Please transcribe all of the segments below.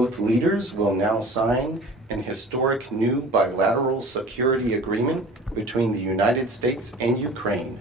Both leaders will now sign an historic new bilateral security agreement between the United States and Ukraine.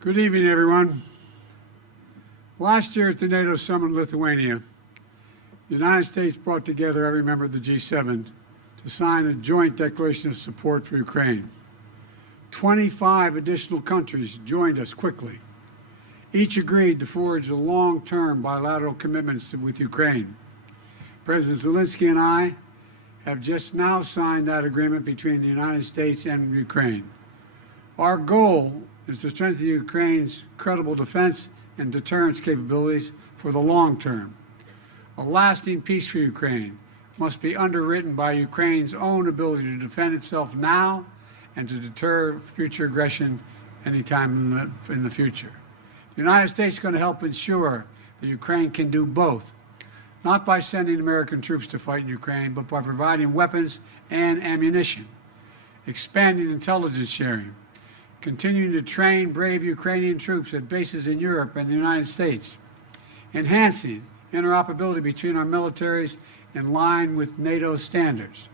Good evening, everyone. Last year at the NATO summit in Lithuania, the United States brought together every member of the G7 to sign a joint declaration of support for Ukraine. 25 additional countries joined us quickly. Each agreed to forge long-term bilateral commitments with Ukraine. President Zelensky and I have just now signed that agreement between the United States and Ukraine. Our goal is to strengthen Ukraine's credible defense and deterrence capabilities for the long term. A lasting peace for Ukraine must be underwritten by Ukraine's own ability to defend itself now and to deter future aggression anytime in the future. The United States is going to help ensure that Ukraine can do both, not by sending American troops to fight in Ukraine, but by providing weapons and ammunition, expanding intelligence sharing, continuing to train brave Ukrainian troops at bases in Europe and the United States, enhancing interoperability between our militaries in line with NATO standards,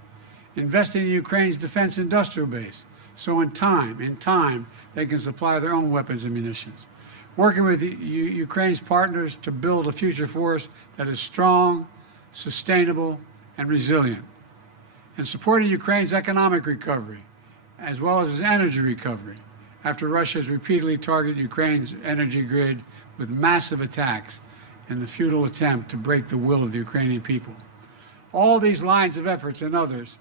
investing in Ukraine's defense industrial base so in time they can supply their own weapons and munitions, working with Ukraine's partners to build a future force that is strong, sustainable, and resilient, and supporting Ukraine's economic recovery as well as its energy recovery after Russia has repeatedly targeted Ukraine's energy grid with massive attacks in the futile attempt to break the will of the Ukrainian people. All these lines of efforts and others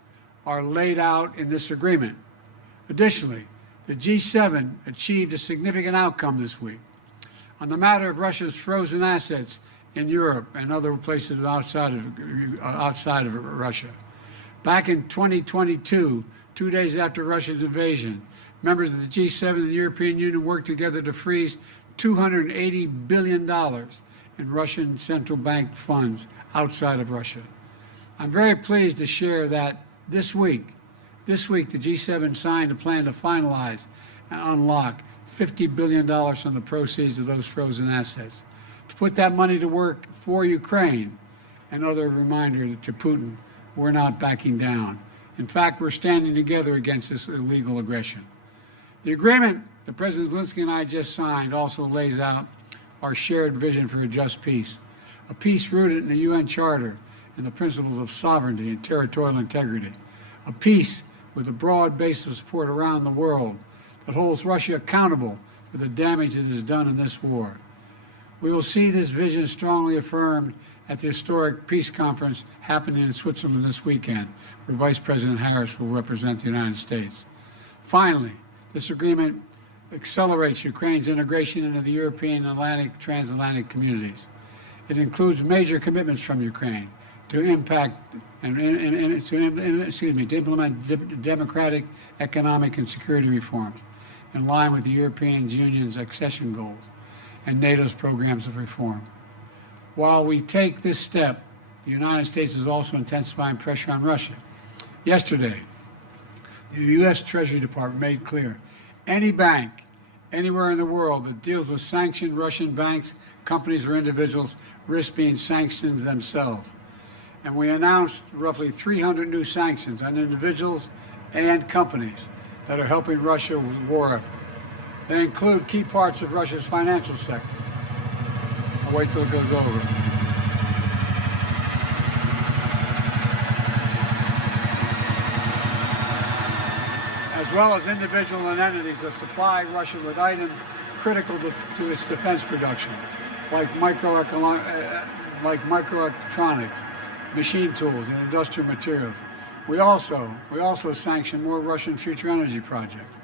are laid out in this agreement. Additionally, the G7 achieved a significant outcome this week on the matter of Russia's frozen assets in Europe and other places outside of Russia. Back in 2022, 2 days after Russia's invasion, members of the G7 and the European Union worked together to freeze $280 billion in Russian central bank funds outside of Russia. I'm very pleased to share that this week, the G7 signed a plan to finalize and unlock $50 billion from the proceeds of those frozen assets, to put that money to work for Ukraine. Another reminder to Putin, we're not backing down. In fact, we're standing together against this illegal aggression. The agreement that President Zelensky and I just signed also lays out our shared vision for a just peace, a peace rooted in the UN Charter and the principles of sovereignty and territorial integrity, a peace with a broad base of support around the world that holds Russia accountable for the damage it has done in this war. We will see this vision strongly affirmed at the historic peace conference happening in Switzerland this weekend, where Vice President Harris will represent the United States. Finally, this agreement accelerates Ukraine's integration into the European transatlantic communities. It includes major commitments from Ukraine to implement democratic, economic, and security reforms in line with the European Union's accession goals and NATO's programs of reform. While we take this step, the United States is also intensifying pressure on Russia. Yesterday, the U.S. Treasury Department made clear any bank anywhere in the world that deals with sanctioned Russian banks, companies, or individuals risk being sanctioned themselves. And we announced roughly 300 new sanctions on individuals and companies that are helping Russia with the war effort. They include key parts of Russia's financial sector. I'll wait till it goes over. As well as individual and entities that supply Russia with items critical to its defense production, like microelectronics, machine tools, and industrial materials. We also sanction more Russian future energy projects,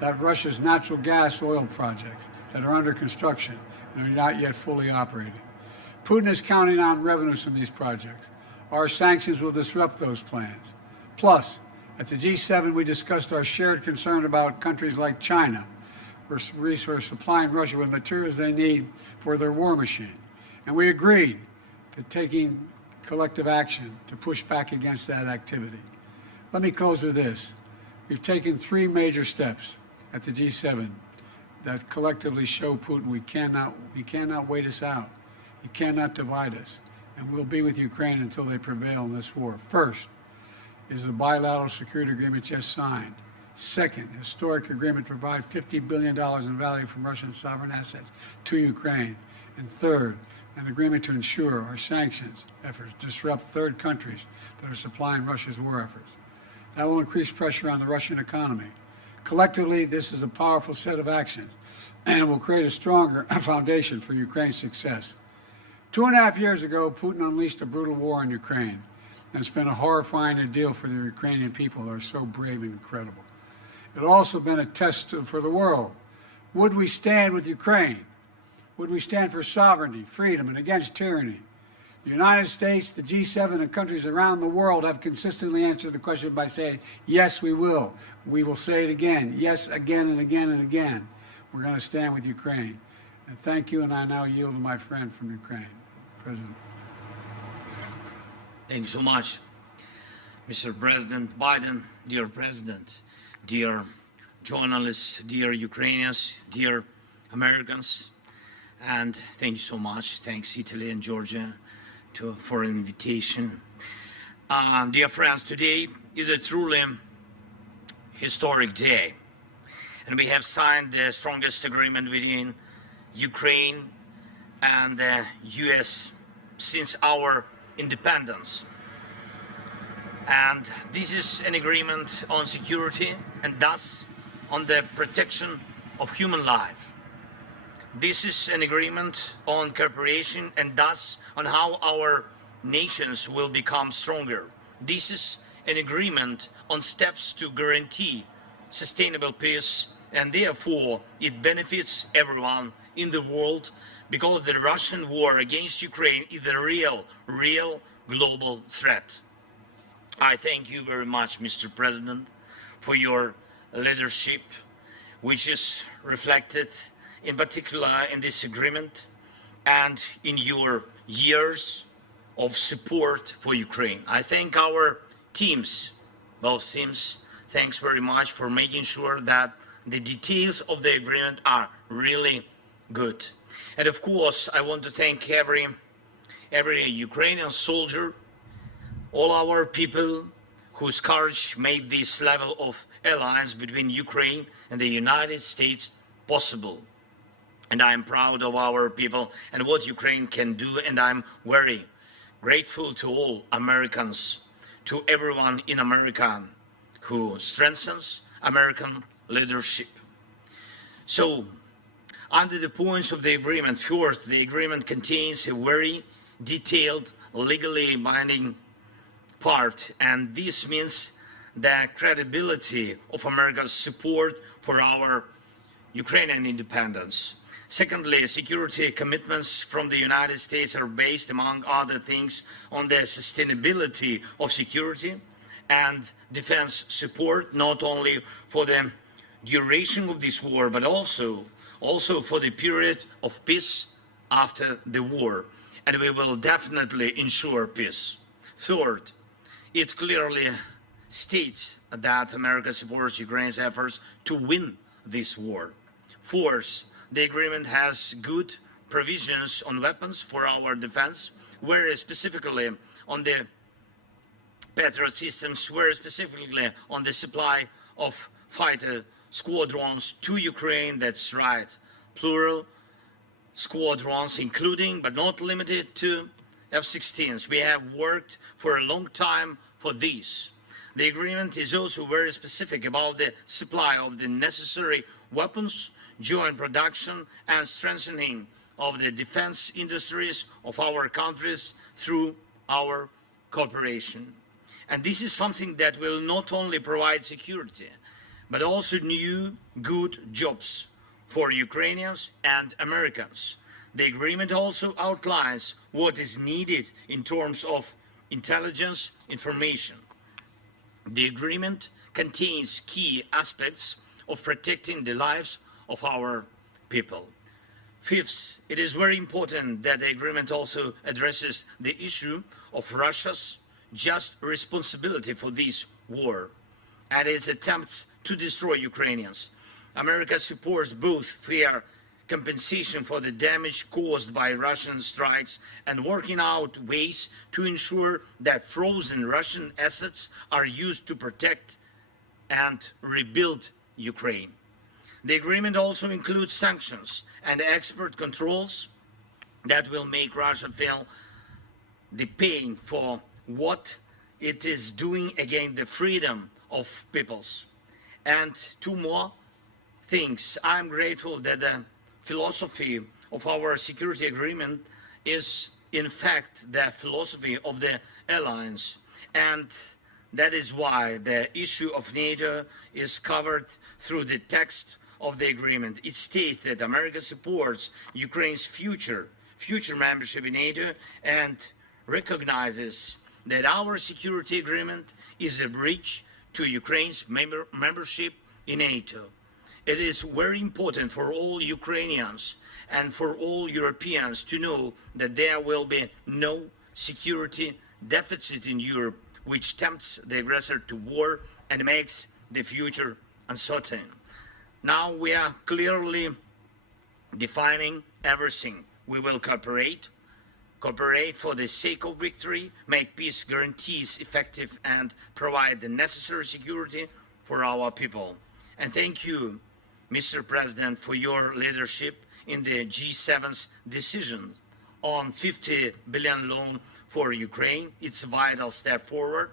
that Russia's natural gas oil projects that are under construction and are not yet fully operating. Putin is counting on revenues from these projects. Our sanctions will disrupt those plans. Plus, at the G7, we discussed our shared concern about countries like China, who are supplying Russia with materials they need for their war machine. And we agreed to taking collective action to push back against that activity. Let me close with this. We've taken 3 major steps at the G7 that collectively show Putin he cannot wait us out. He cannot divide us. And we'll be with Ukraine until they prevail in this war. First is the bilateral security agreement just signed. Second, historic agreement to provide $50 billion in value from Russian sovereign assets to Ukraine. And third, an agreement to ensure our sanctions efforts disrupt third countries that are supplying Russia's war efforts. That will increase pressure on the Russian economy. Collectively, this is a powerful set of actions and will create a stronger foundation for Ukraine's success. 2.5 years ago, Putin unleashed a brutal war on Ukraine, and it's been a horrifying ordeal for the Ukrainian people who are so brave and incredible. It's also been a test for the world. Would we stand with Ukraine? Would we stand for sovereignty, freedom, and against tyranny? The United States, the G7, and countries around the world have consistently answered the question by saying, yes, we will. We will say it again. Yes, again and again and again. We're going to stand with Ukraine. And thank you, and I now yield to my friend from Ukraine, President. Thank you so much, Mr. President Biden, dear President, dear journalists, dear Ukrainians, dear Americans, and thank you so much. Thanks, Italy and Georgia, for an invitation. Dear friends, today is a truly historic day, and we have signed the strongest agreement between Ukraine and the US since our independence. And this is an agreement on security and thus on the protection of human life. This is an agreement on cooperation and thus on how our nations will become stronger. This is an agreement on steps to guarantee sustainable peace, and therefore it benefits everyone in the world, because the Russian war against Ukraine is a real global threat. I thank you very much, Mr. President, for your leadership, which is reflected in particular in this agreement and in your years of support for Ukraine. I thank our teams, both teams, thanks very much for making sure that the details of the agreement are really good. And of course, I want to thank every Ukrainian soldier, all our people whose courage made this level of alliance between Ukraine and the United States possible. And I'm proud of our people and what Ukraine can do, and I'm very grateful to all Americans, to everyone in America who strengthens American leadership. So, under the points of the agreement, first, the agreement contains a very detailed, legally binding part, and this means the credibility of America's support for our Ukrainian independence. Secondly, security commitments from the United States are based, among other things, on the sustainability of security and defense support, not only for the duration of this war, but also for the period of peace after the war. And we will definitely ensure peace. Third, it clearly states that America supports Ukraine's efforts to win this war. Fourth, the agreement has good provisions on weapons for our defense, whereas specifically on the Patriot systems, whereas specifically on the supply of fighter squadrons to Ukraine. That's right, plural squadrons, including but not limited to F-16s. We have worked for a long time for this. The agreement is also very specific about the supply of the necessary weapons, joint production, and strengthening of the defense industries of our countries through our cooperation. And this is something that will not only provide security, but also new good jobs for Ukrainians and Americans. The agreement also outlines what is needed in terms of intelligence information. The agreement contains key aspects of protecting the lives of our people. Fifth, it is very important that the agreement also addresses the issue of Russia's just responsibility for this war and its attempts to destroy Ukrainians. America supports both fair compensation for the damage caused by Russian strikes and working out ways to ensure that frozen Russian assets are used to protect and rebuild Ukraine. The agreement also includes sanctions and export controls that will make Russia feel the pain for what it is doing against the freedom of peoples. And two more things. I'm grateful that the philosophy of our security agreement is in fact the philosophy of the alliance, and that is why the issue of NATO is covered through the text of the agreement. It states that America supports Ukraine's future membership in NATO and recognizes that our security agreement is a bridge to Ukraine's membership in NATO. It is very important for all Ukrainians and for all Europeans to know that there will be no security deficit in Europe which tempts the aggressor to war and makes the future uncertain. Now we are clearly defining everything. We will cooperate for the sake of victory, make peace guarantees effective, and provide the necessary security for our people. And thank you, Mr. President, for your leadership in the G7's decision on 50 billion loan for Ukraine. It's a vital step forward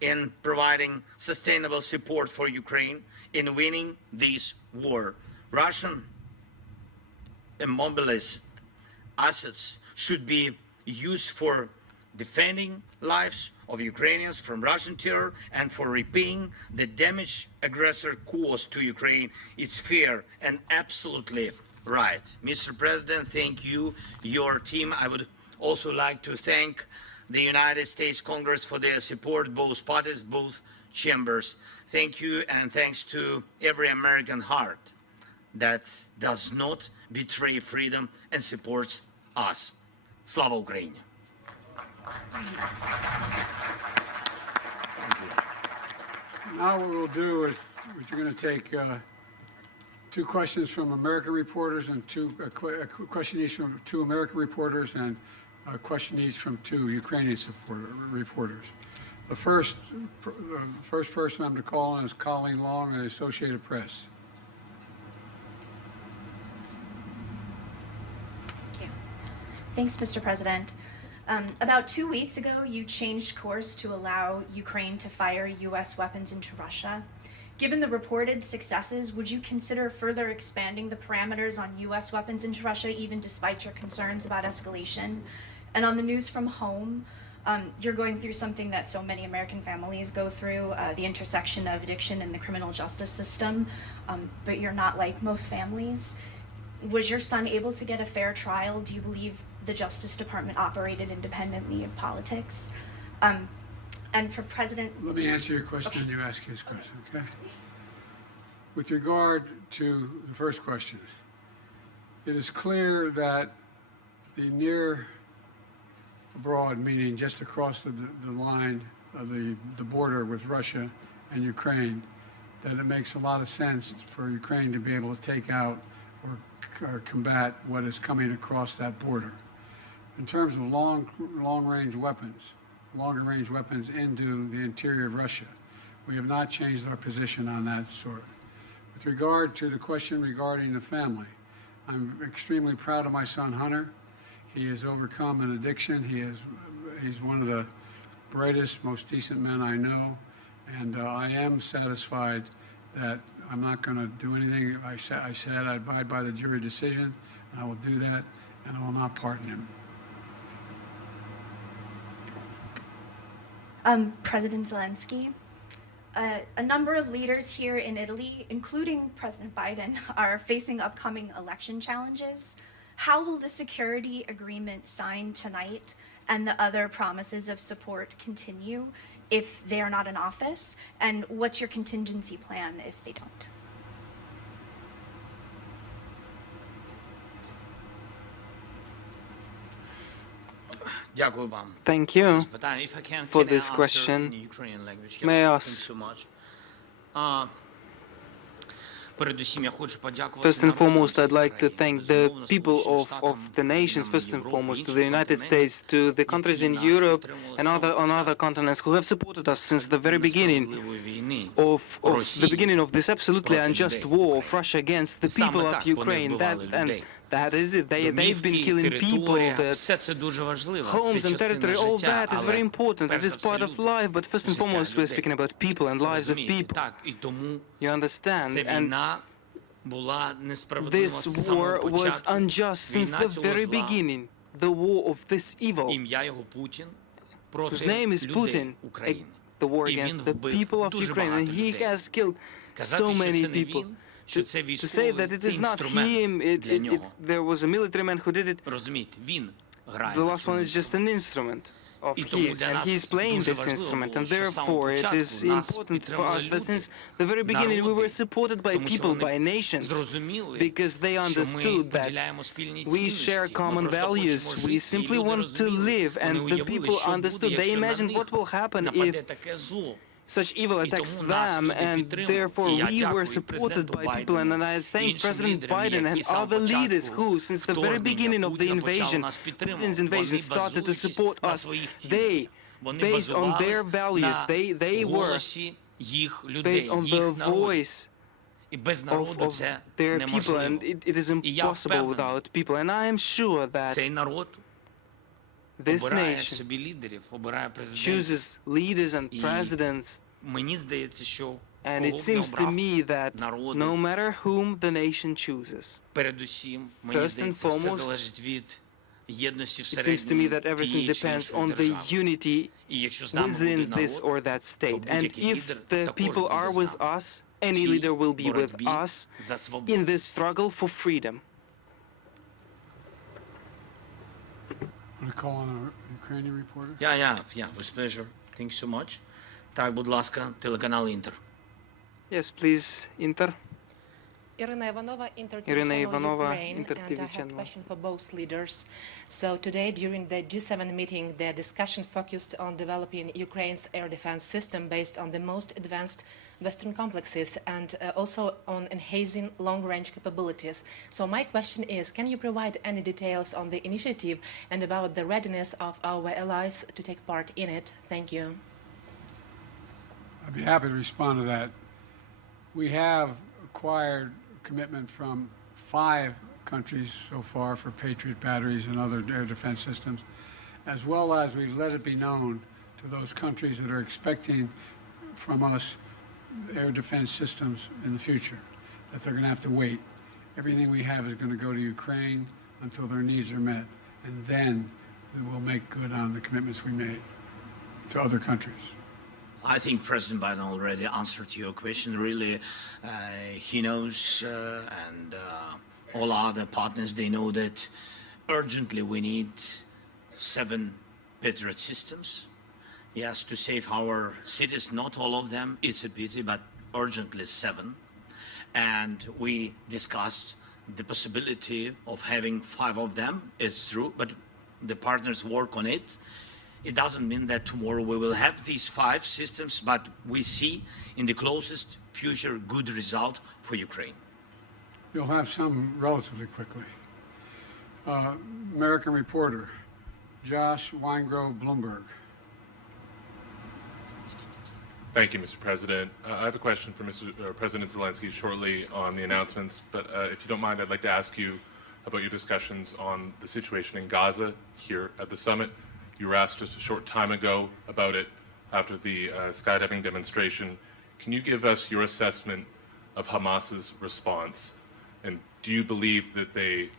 in providing sustainable support for Ukraine in winning this war. Russian immobilized assets should be used for defending lives of Ukrainians from Russian terror and for repaying the damage aggressor caused to Ukraine. It's fair and absolutely right. Mr. President, thank you, your team. I would also like to thank the United States Congress for their support, both parties, both chambers. Thank you, and thanks to every American heart that does not betray freedom and supports us. Slava Ukraini! Now what we'll do is we're going to take two questions from American reporters and a question each from two American reporters and a question each from two Ukrainian reporters. The first person I'm going to call on is Colleen Long of the Associated Press. Thank you. Thanks, Mr. President. About 2 weeks ago, you changed course to allow Ukraine to fire U.S. weapons into Russia. Given the reported successes, would you consider further expanding the parameters on U.S. weapons into Russia, even despite your concerns about escalation? And on the news from home, you're going through something that so many American families go through, the intersection of addiction and the criminal justice system, but you're not like most families. Was your son able to get a fair trial? Do you believe the Justice Department operated independently of politics? And for President... Let me answer your question and you ask his question, okay? With regard to the first question, it is clear that the near abroad, meaning just across the line of the border with Russia and Ukraine, that it makes a lot of sense for Ukraine to be able to take out or combat what is coming across that border. In terms of long-range weapons, longer-range weapons into the interior of Russia, we have not changed our position on that sort. With regard to the question regarding the family, I'm extremely proud of my son Hunter. He has overcome an addiction. He's one of the brightest, most decent men I know, and I am satisfied that I'm not going to do anything. I said I'd abide by the jury decision, and I will do that, and I will not pardon him. President Zelensky, A number of leaders here in Italy, including President Biden, are facing upcoming election challenges. How will the security agreement signed tonight and the other promises of support continue if they are not in office? And what's your contingency plan if they don't? Дякую вам. Thank you Питання. If I can, for can I this answer question. in Ukrainian language? May I Yes, ask- thank you so much. Передусім, я хочу подякувати First and народу foremost, I'd всіх like to країн, thank the безумовно, people Сполученим of Штатам, the nations, країнам first and Європи, foremost, to інших the United континентів, States, to the countries які in нас Europe підтримували and з самого on other початку continents who have supported us since the very beginning несправедливої війни of the Росії beginning of this absolutely проти unjust людей war of України. Russia against the Саме people of так вони Ukraine. вбивали людей. That is it. They've been Домівки, killing people. територія, That все це дуже важливо. Це homes and частина territory, all життя, that is very але important. It перш is за все part of люди, life. But first and життя foremost, we're людей. speaking about people and lives of Розумієте? people. Так, і тому You understand? ця And війна була несправедлива this з самого war was початку. unjust since Війна the цього very зла. beginning. The war of this evil, Ім'я його Путін whose проти name is людей Putin, України. the war І він against the вбив people of дуже Ukraine, багато and he людей. has killed Казати, so що many це не people. він, що це To say військовий, that it це is not інструмент him, для нього. there was a military man who did it. Розумієте, він грає The на last цьому one is just an instrument of І тому his, для and нас he's playing дуже this важливо instrument, було, and що з самого therefore it початку is нас important for підтримали us that люди, since the very beginning we were народи, supported by тому що people, вони by nations, зрозуміли, because they що ми understood that поділяємо спільні we цінності. share Ми common просто values. хочемо We жити, і simply люди want to розуміли. live, Вони and the уявили, people що буде, understood. They якщо на imagined них what will happen нападе if таке зло. such evil І attacks тому нас them, люди and підтримали. therefore І я we were дякую supported президенту by people. Байдену, And I thank іншим President лідерам, Biden and які з самого other leaders початку who, since the very beginning вторгнення of the Путіна почали invasion, нас підтримувати. Putin's invasion Вони started to базуючись support на us. своїх They, цінностях. Вони based on their базувались values, на they were голосі їх людей, based on їх the народів. voice І без of, народу of це their people, неможливо. and it is І я impossible впевнений, without people. And I am sure that цей народ this обирає nation собі лідерів, обирає президентів. chooses leaders and І presidents. мені здається, що And кого it б не seems to обрав me that народи, no matter whom the nation chooses, передусім, мені first and здається, все foremost, залежить від єдності it seems to всередині me that everything тієї чи depends іншої on the держави. unity І якщо з нами буде within this народ, or that state. And будь-який if лідер the також people буде are з with нами. us, any В цій leader will be with боротьбі us за свободу. in this struggle for freedom. Want to call on a Ukrainian reporter? Yeah, with pleasure. Thank you so much. Так, будь ласка, телеканал Інтер. Yes, please, Inter. Irina Ivanova, Inter TV Irina channel Ivanova, Ukraine, Inter and TV I have a channel. question for both leaders. So today, during the G7 meeting, the discussion focused on developing Ukraine's air defense system based on the most advanced Western complexes and also on enhancing long-range capabilities. So my question is, can you provide any details on the initiative and about the readiness of our allies to take part in it? Thank you. I'd be happy to respond to that. We have acquired commitment from 5 countries so far for Patriot batteries and other air defense systems, as well as we've let it be known to those countries that are expecting from us air defense systems in the future, that they're going to have to wait. Everything we have is going to go to Ukraine until their needs are met, and then we will make good on the commitments we made to other countries. I think President Biden already answered your question. Really, he knows, and all other partners, they know that urgently we need 7 Patriot systems. Yes, to save our cities, not all of them, it's a pity, but urgently 7. And we discussed the possibility of having 5 of them. It's true, but the partners work on it. It doesn't mean that tomorrow we will have these 5 systems, but we see in the closest future good result for Ukraine. You'll have some relatively quickly. American reporter, Josh Weingrove, Bloomberg. Thank you, Mr. President. I have a question for President Zelensky shortly on the announcements, but if you don't mind, I'd like to ask you about your discussions on the situation in Gaza here at the summit. You were asked just a short time ago about it after the skydiving demonstration. Can you give us your assessment of Hamas's response? And do you believe that they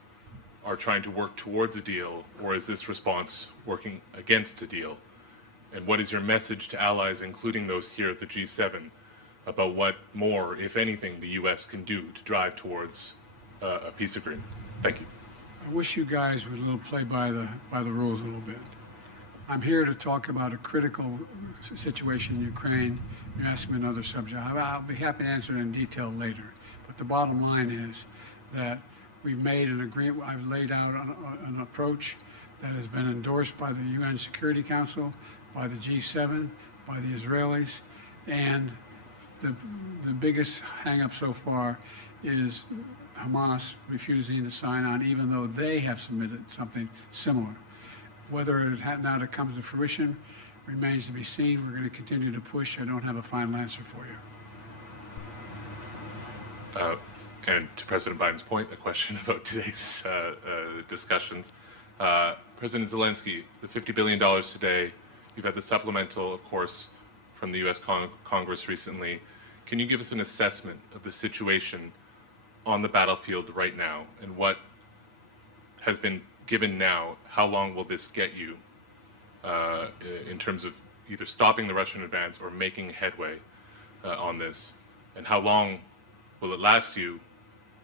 are trying to work towards a deal, or is this response working against a deal? And what is your message to allies, including those here at the G7, about what more, if anything, the U.S. can do to drive towards a peace agreement? Thank you. I wish you guys would play by the rules a little bit. I'm here to talk about a critical situation in Ukraine. You asked me another subject. I'll be happy to answer it in detail later. But the bottom line is that we've made an agreement. I've laid out an approach that has been endorsed by the UN Security Council, by the G7, by the Israelis, and the biggest hang-up so far is Hamas refusing to sign on, even though they have submitted something similar. Whether it now that comes to fruition remains to be seen. We're going to continue to push. I don't have a final answer for you. And to President Biden's point, a question about today's discussions. President Zelensky, the $50 billion today, you've had the supplemental, of course, from the U.S. Congress recently. Can you give us an assessment of the situation on the battlefield right now and what has been given now? How long will this get you in terms of either stopping the Russian advance or making headway on this? And how long will it last you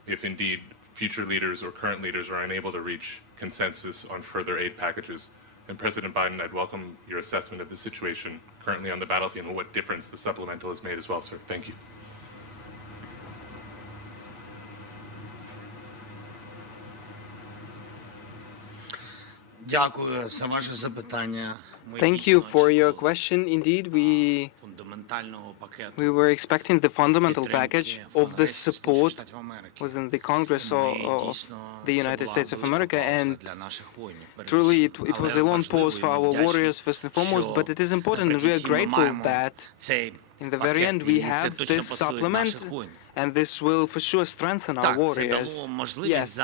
if indeed future leaders or current leaders are unable to reach consensus on further aid packages? And President Biden, I'd welcome your assessment of the situation currently on the battlefield and what difference the supplemental has made as well, sir. Thank you. Дякую за ваше запитання. Thank you for your question. Indeed, we were expecting the fundamental package of the support within the Congress of the United States of America, and truly it was a long pause for our warriors first and foremost, but it is important and we are grateful that in the very end we have this supplement, and this will for sure strengthen our warriors. Yes,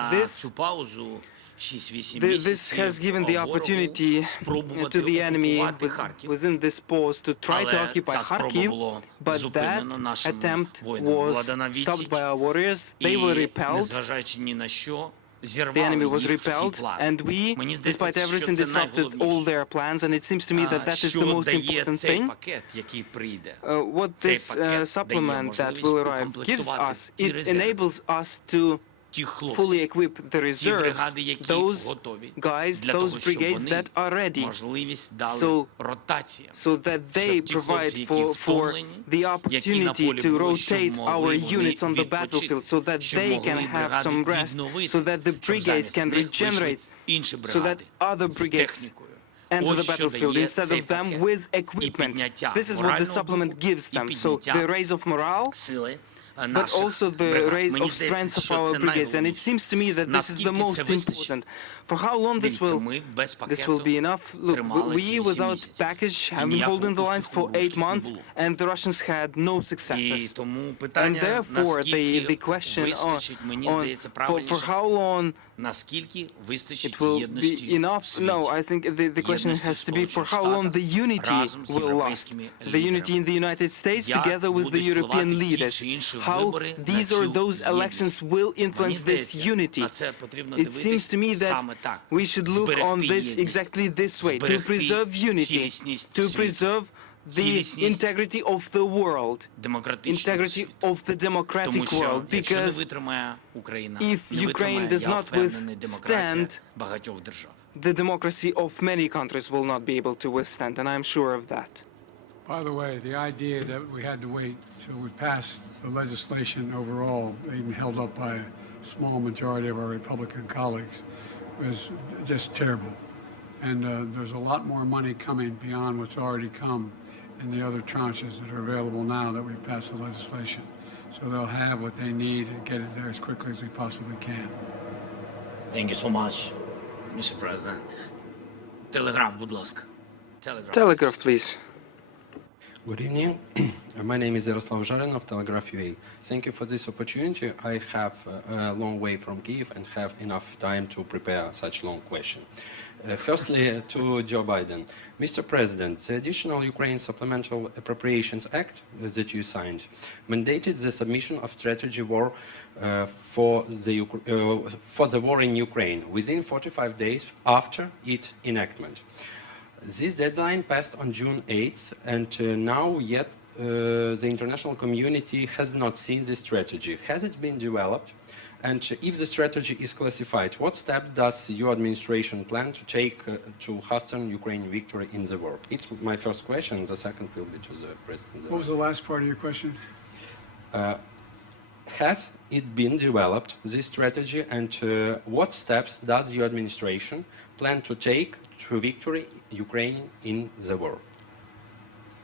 this has given the opportunity to the enemy within this pause to try to occupy Kharkiv, but that attempt was stopped by our warriors. They were repelled. The enemy was repelled, and we, despite everything, disrupted all their plans, and it seems to me that that is the most important thing. What this supplement that will arrive gives us, it enables us to fully equip the reserves, those guys, those brigades that are ready, so that they provide for the opportunity to rotate our units on the battlefield, so that they can have some rest, so that the brigades can regenerate, so that other brigades enter the battlefield instead of them with equipment. This is what the supplement gives them. So the raise of morale, but also the raise of strength of our brigades, and it seems to me that this is the most important. For how long this will be enough? Look, we without package have been holding the lines for 8 months, and the Russians had no successes. And therefore, the question on for how long it will be enough. No, I think the question has to be for how long the unity will last. The unity in the United States together with the European leaders. How these or those elections will influence this unity. It seems to me that we should look on this exactly this way, to preserve unity, to preserve the integrity of the world, integrity of the democratic world, because if Ukraine does not withstand, the democracy of many countries will not be able to withstand, and I'm sure of that. By the way, the idea that we had to wait till we passed the legislation overall, even held up by a small majority of our Republican colleagues, was just terrible. And there's a lot more money coming beyond what's already come in the other tranches that are available now that we've passed the legislation. So they'll have what they need and get it there as quickly as we possibly can. Thank you so much, Mr. President. Telegraph, будь ласка. Telegraph, please. Good evening. My name is Yaroslav Zharin of Telegraph UA. Thank you for this opportunity. I have a long way from Kyiv and have enough time to prepare such long question. Firstly, to Joe Biden. Mr. President, the additional Ukraine Supplemental Appropriations Act that you signed mandated the submission of strategy war for the war in Ukraine within 45 days after its enactment. This deadline passed on June 8th, and now yet the international community has not seen this strategy. Has it been developed? And if the strategy is classified, what steps does your administration plan to take to hasten Ukrainian victory in the war? It's my first question. The second will be to the President Zelensky. What was the last part of your question? Has it been developed, this strategy, and what steps does your administration plan to take to victory Ukraine in the war?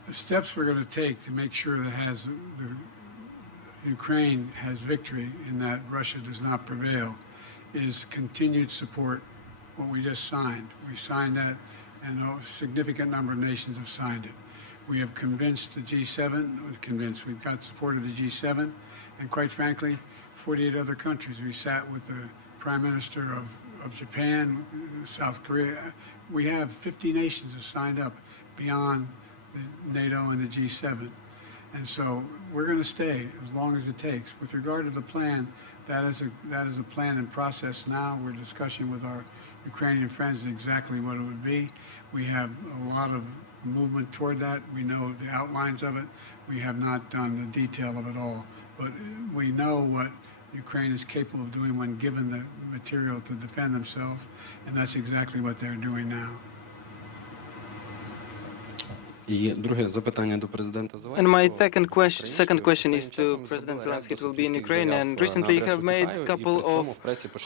The steps we're going to take to make sure that Ukraine has victory and that Russia does not prevail is continued support. What we just signed. We signed that, and a significant number of nations have signed it. We have convinced the G7, we've got support of the G7, and quite frankly, 48 other countries. We sat with the Prime Minister of Japan, South Korea. We have 50 nations have signed up beyond the NATO and the G7. And so we're going to stay as long as it takes. With regard to the plan, that is a plan in process now. We're discussing with our Ukrainian friends exactly what it would be. We have a lot of movement toward that. We know the outlines of it. We have not done the detail of it all. But we know what Ukraine is capable of doing when given the material to defend themselves, and that's exactly what they're doing now. And my second question is to President Zelensky. It will be in Ukraine, and recently you have made a couple of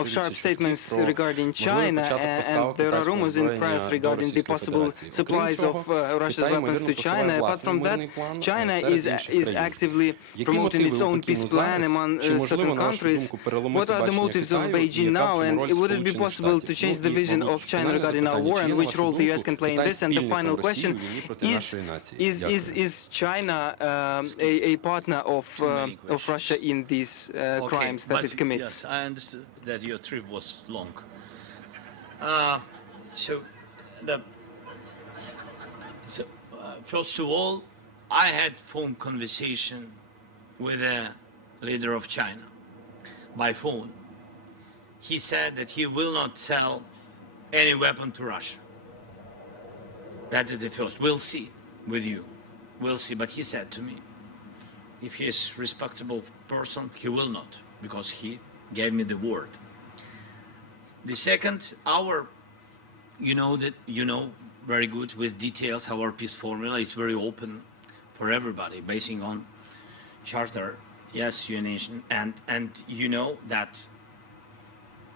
sharp statements regarding China, and there are rumors in press regarding the possible supplies of Russia's weapons to China. Apart from that, China is actively promoting its own peace plan among certain countries. What are the motives of Beijing now, and would it be possible to change the vision of China regarding our war, and which role the US can play in this? And the final question is China a partner of Russia in these crimes that it commits? Yes, I understood that your trip was long. First of all, I had phone conversation with the leader of China by phone. He said that he will not sell any weapon to Russia. That is the first. We'll see with you. We'll see. But he said to me, if he is a respectable person, he will not, because he gave me the word. The second, you know very good with details our peace formula. It's very open for everybody, basing on charter, yes, UN nation, and you know that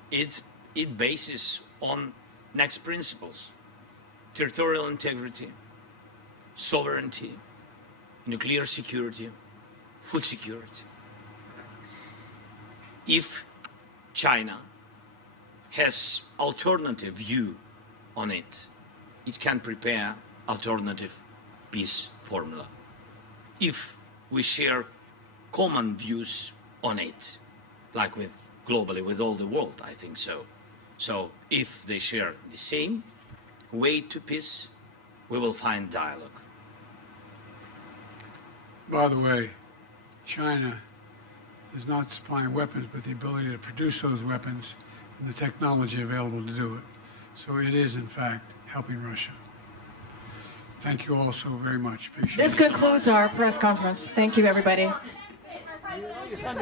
it bases on next principles: territorial integrity, sovereignty, nuclear security, food security. If China has alternative view on it, it can prepare alternative peace formula. If we share common views on it, like with globally with all the world, I think so. So if they share the same way to peace, we will find dialogue. By the way, China is not supplying weapons, but the ability to produce those weapons and the technology available to do it. So it is, in fact, helping Russia. Thank you all so very much. Appreciate it. This concludes our press conference. Thank you, everybody. Would you still